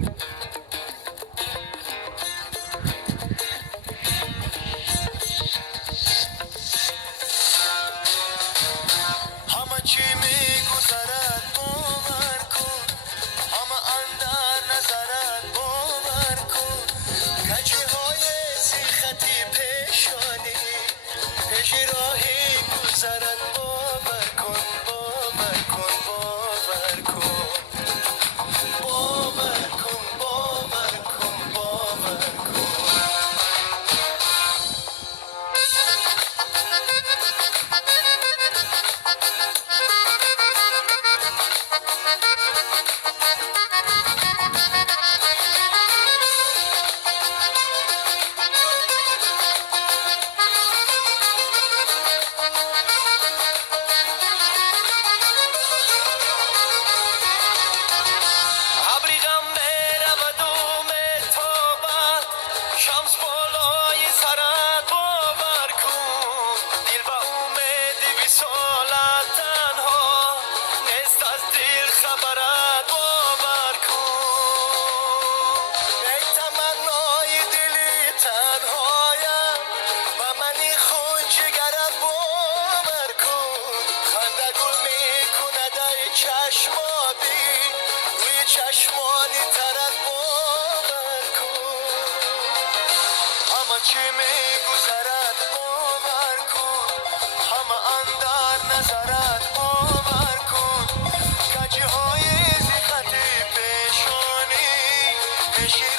همه چی میگذرد باور کن، همه اندر نظرت باور کن. کجی های سیختی پیشانی پیشی راهی گذرد باور کن، باور کن، باور کن، باور کن، باور کن، باور کن. ابریقم میرود و میتابد، شمس بالای سرت باور کن. دل و امیدی وصالت تنها نیست، از دل خبرت باور کن. ای تمنای دلی تنهایم و منی خون جگرت باور کن. خنده گل میکند ای چشمابی، روی چشمانی ترت باور کن. همه چی میگذرد باور کن، همه اندر نظرت باور کن. کجی های زیختی پیشانی پیشی